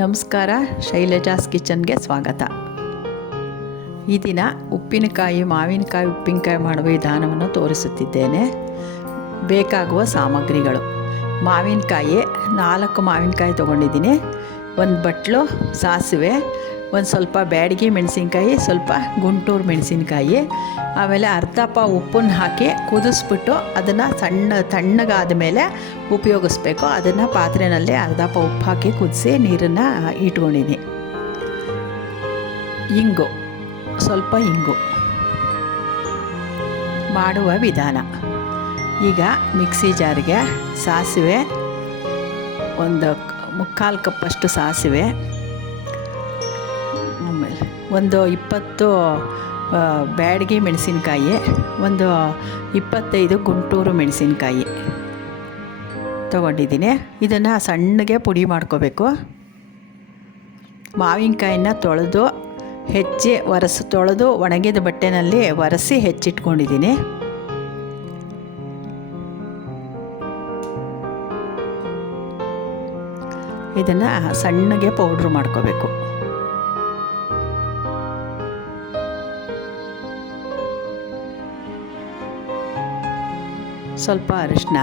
ನಮಸ್ಕಾರ, ಶೈಲಜಾಸ್ ಕಿಚನ್ಗೆ ಸ್ವಾಗತ. ಈ ದಿನ ಉಪ್ಪಿನಕಾಯಿ, ಮಾವಿನಕಾಯಿ ಉಪ್ಪಿನಕಾಯಿ ಮಾಡುವ ವಿಧಾನವನ್ನು ತೋರಿಸುತ್ತಿದ್ದೇನೆ. ಬೇಕಾಗುವ ಸಾಮಗ್ರಿಗಳು: ಮಾವಿನಕಾಯಿ 4 ಮಾವಿನಕಾಯಿ ತೊಗೊಂಡಿದ್ದೀನಿ, 1 ಬಟ್ಲು ಸಾಸಿವೆ, ಒಂದು ಸ್ವಲ್ಪ ಬ್ಯಾಡಗಿ ಮೆಣಸಿನ್ಕಾಯಿ, ಸ್ವಲ್ಪ ಗುಂಟೂರು ಮೆಣಸಿನ್ಕಾಯಿ, ಆಮೇಲೆ ಅರ್ಧ ಪಾವು ಉಪ್ಪನ್ನು ಹಾಕಿ ಕುದಿಸ್ಬಿಟ್ಟು ಅದನ್ನು ತಣ್ಣಗಾದ ಮೇಲೆ ಉಪಯೋಗಿಸ್ಬೇಕು. ಅದನ್ನು ಪಾತ್ರೆಯಲ್ಲಿ ಅರ್ಧ ಪಾವು ಉಪ್ಪು ಹಾಕಿ ಕುದಿಸಿ ನೀರನ್ನು ಇಟ್ಕೊಂಡಿದ್ದೀನಿ. ಇಂಗು, ಸ್ವಲ್ಪ ಇಂಗು. ಮಾಡುವ ವಿಧಾನ: ಈಗ ಮಿಕ್ಸಿ ಜಾರಿಗೆ ಸಾಸಿವೆ, ಒಂದು 3/4 ಕಪ್ಪಷ್ಟು ಸಾಸಿವೆ, ಆಮೇಲೆ ಒಂದು 20 ಬ್ಯಾಡಗಿ ಮೆಣಸಿನ್ಕಾಯಿ, ಒಂದು 25 ಗುಂಟೂರು ಮೆಣಸಿನ್ಕಾಯಿ ತೊಗೊಂಡಿದ್ದೀನಿ. ಇದನ್ನು ಸಣ್ಣಗೆ ಪುಡಿ ಮಾಡ್ಕೋಬೇಕು. ಮಾವಿನಕಾಯಿನ ತೊಳೆದು ತೊಳೆದು ಒಣಗಿದ ಬಟ್ಟೆನಲ್ಲಿ ಒರೆಸಿ ಹೆಚ್ಚಿಟ್ಕೊಂಡಿದ್ದೀನಿ. ಇದನ್ನು ಸಣ್ಣಗೆ ಪೌಡ್ರ್ ಮಾಡ್ಕೋಬೇಕು. ಸ್ವಲ್ಪ ಅರಿಶಿನ,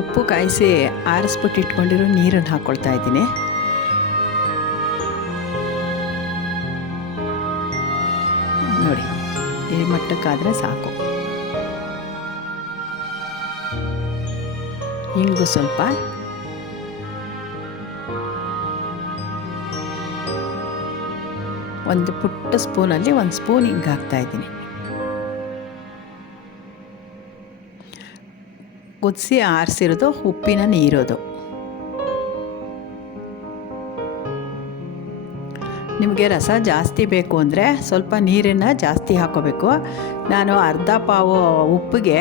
ಉಪ್ಪು ಕಾಯಿಸಿ ಆರಿಸ್ಬಿಟ್ಟು ಇಟ್ಕೊಂಡಿರೋ ನೀರನ್ನು ಹಾಕ್ಕೊಳ್ತಾ ಇದ್ದೀನಿ. ನೋಡಿ, ಈ ಮಟ್ಟಕ್ಕಾದರೆ ಸಾಕು. ಇಂಗು ಸ್ವಲ್ಪ, ಒಂದು ಪುಟ್ಟ ಸ್ಪೂನಲ್ಲಿ 1 ಸ್ಪೂನ್ ಹಿಂಗೆ ಹಾಕ್ತಾಯಿದ್ದೀನಿ. ಕುದಿಸಿ ಆರಿಸಿರೋದು ಉಪ್ಪಿನ ನೀರೋದು. ನಿಮಗೆ ರಸ ಜಾಸ್ತಿ ಬೇಕು ಅಂದರೆ ಸ್ವಲ್ಪ ನೀರನ್ನು ಜಾಸ್ತಿ ಹಾಕ್ಕೋಬೇಕು. ನಾನು ಅರ್ಧ ಪಾವು ಉಪ್ಪಿಗೆ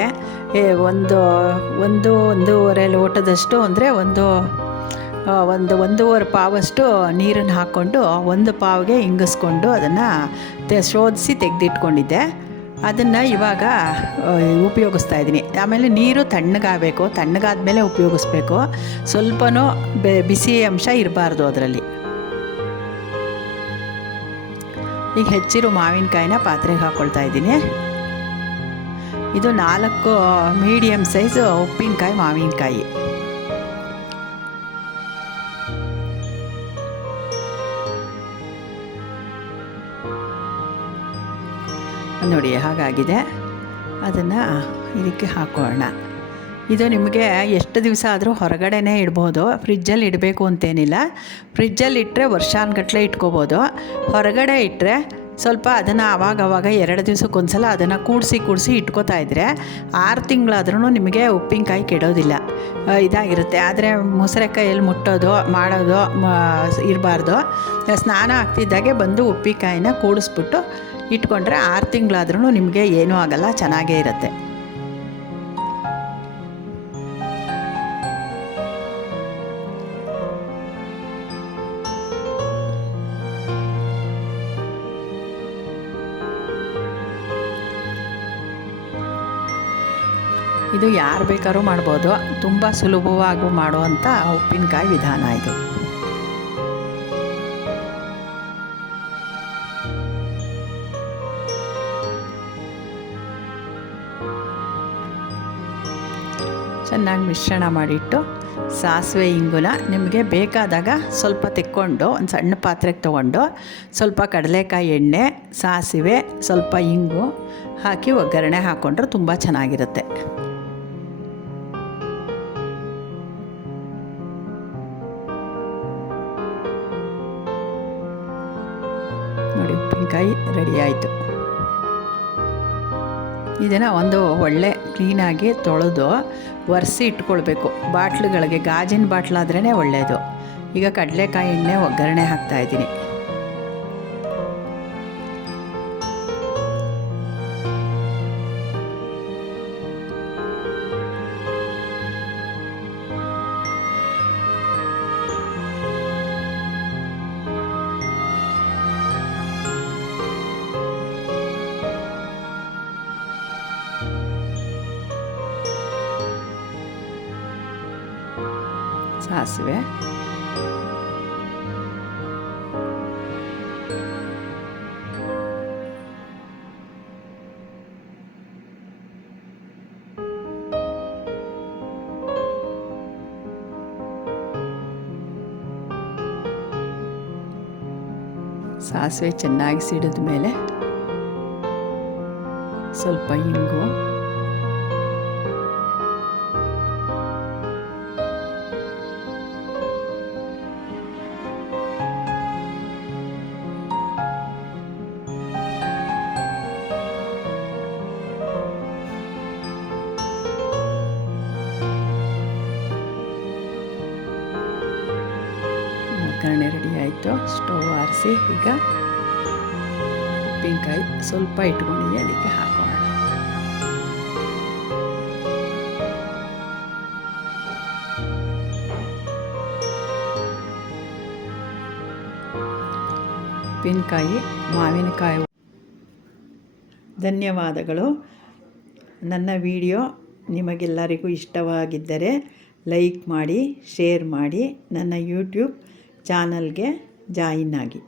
ಒಂದೂವರೆ ಲೋಟದಷ್ಟು ಅಂದರೆ ಒಂದೂವರೆ ಪಾವಷ್ಟು ನೀರನ್ನು ಹಾಕ್ಕೊಂಡು 1 ಪಾವಿಗೆ ಇಂಗಿಸ್ಕೊಂಡು ಅದನ್ನು ಶೋಧಿಸಿ ತೆಗೆದಿಟ್ಕೊಂಡಿದ್ದೆ. ಅದನ್ನು ಇವಾಗ ಉಪಯೋಗಿಸ್ತಾ ಇದ್ದೀನಿ. ಆಮೇಲೆ ನೀರು ತಣ್ಣಗಾಗಬೇಕು, ತಣ್ಣಗಾದ ಮೇಲೆ ಉಪಯೋಗಿಸ್ಬೇಕು. ಸ್ವಲ್ಪನೂ ಬಿಸಿ ಅಂಶ ಇರಬಾರ್ದು ಅದರಲ್ಲಿ. ಈಗ ಹೆಚ್ಚಿರೋ ಮಾವಿನಕಾಯಿನ ಪಾತ್ರೆಗೆ ಹಾಕ್ಕೊಳ್ತಾ ಇದ್ದೀನಿ. ಇದು 4 ಮೀಡಿಯಮ್ ಸೈಜ್ ಉಪ್ಪಿನಕಾಯಿ ಮಾವಿನಕಾಯಿ. ನೋಡಿ ಹಾಗಾಗಿದೆ. ಅದನ್ನು ಇದಕ್ಕೆ ಹಾಕೋಣ. ಇದು ನಿಮಗೆ ಎಷ್ಟು ದಿವಸ ಆದರೂ ಹೊರಗಡೆನೇ ಇಡ್ಬೋದು, ಫ್ರಿಜ್ಜಲ್ಲಿ ಇಡಬೇಕು ಅಂತೇನಿಲ್ಲ. ಫ್ರಿಜ್ಜಲ್ಲಿ ಇಟ್ಟರೆ ವರ್ಷಾನುಗಟ್ಟಲೆ ಇಟ್ಕೋಬೋದು. ಹೊರಗಡೆ ಇಟ್ಟರೆ ಸ್ವಲ್ಪ ಅದನ್ನು ಆವಾಗವಾಗ 2 ದಿವಸಕ್ಕೊಂದ್ಸಲ ಅದನ್ನು ಕೂಡಿಸಿ ಇಟ್ಕೋತಾ ಇದ್ದರೆ 6 ತಿಂಗಳಾದ್ರೂ ನಿಮಗೆ ಉಪ್ಪಿನಕಾಯಿ ಕೆಡೋದಿಲ್ಲ, ಇದಾಗಿರುತ್ತೆ. ಆದರೆ ಮುಸರೆಕಾಯಲ್ಲಿ ಮಾಡೋದು ಇರಬಾರ್ದು. ಸ್ನಾನ ಆಗ್ತಿದ್ದಾಗೆ ಬಂದು ಉಪ್ಪಿನಕಾಯಿನ ಕೂಡಿಸ್ಬಿಟ್ಟು ಇಟ್ಕೊಂಡ್ರೆ 6 ತಿಂಗಳಾದ್ರೂ ನಿಮಗೆ ಏನೂ ಆಗಲ್ಲ, ಚೆನ್ನಾಗೇ ಇರುತ್ತೆ. ಇದು ಯಾರು ಬೇಕಾದ್ರೂ ಮಾಡ್ಬೋದು. ತುಂಬ ಸುಲಭವಾಗಿ ಮಾಡುವಂಥ ಉಪ್ಪಿನಕಾಯಿ ವಿಧಾನ ಇದು. ಚೆನ್ನಾಗಿ ಮಿಶ್ರಣ ಮಾಡಿಟ್ಟು ಸಾಸಿವೆ ಇಂಗುನ ನಿಮಗೆ ಬೇಕಾದಾಗ ಸ್ವಲ್ಪ ತೆಕ್ಕೊಂಡು ಒಂದು ಸಣ್ಣ ಪಾತ್ರೆಗೆ ತೊಗೊಂಡು ಸ್ವಲ್ಪ ಕಡಲೆಕಾಯಿ ಎಣ್ಣೆ, ಸಾಸಿವೆ, ಸ್ವಲ್ಪ ಇಂಗು ಹಾಕಿ ಒಗ್ಗರಣೆ ಹಾಕ್ಕೊಂಡ್ರೆ ತುಂಬ ಚೆನ್ನಾಗಿರುತ್ತೆ. ನೋಡಿ, ಉಪ್ಪಿನಕಾಯಿ ರೆಡಿ ಆಯಿತು. ಇದನ್ನು ಒಂದು ಒಳ್ಳೆ ಕ್ಲೀನಾಗಿ ತೊಳೆದು ಒರೆಸಿ ಇಟ್ಕೊಳ್ಬೇಕು. ಬಾಟ್ಲುಗಳಿಗೆ, ಗಾಜಿನ ಬಾಟ್ಲಾದ್ರೇ ಒಳ್ಳೆಯದು. ಈಗ ಕಡಲೆಕಾಯಿ ಎಣ್ಣೆ ಒಗ್ಗರಣೆ ಹಾಕ್ತಾಯಿದ್ದೀನಿ. ಸಾಸಿವೆ, ಸಾಸಿವೆ ಚೆನ್ನಾಗಿ ಸಿಡಿದ ಮೇಲೆ ಸ್ವಲ್ಪ ಇಂಗು, ಒಗ್ಗರಣೆ ರೆಡಿ ಆಯಿತು. ಸ್ಟವ್ ಆರಿಸಿ ಈಗ ಉಪ್ಪಿನಕಾಯಿ ಸ್ವಲ್ಪ ಇಟ್ಕೊಂಡು ಅದಕ್ಕೆ ಹಾಕೋಣ. ಉಪ್ಪಿನಕಾಯಿ, ಮಾವಿನಕಾಯಿ. ಧನ್ಯವಾದಗಳು. ನನ್ನ ವಿಡಿಯೋ ನಿಮಗೆಲ್ಲರಿಗೂ ಇಷ್ಟವಾಗಿದ್ದರೆ ಲೈಕ್ ಮಾಡಿ, ಶೇರ್ ಮಾಡಿ, ನನ್ನ ಯೂಟ್ಯೂಬ್ ಚಾನಲ್ಗೆ ಜಾಯಿನ್ ಆಗಿ.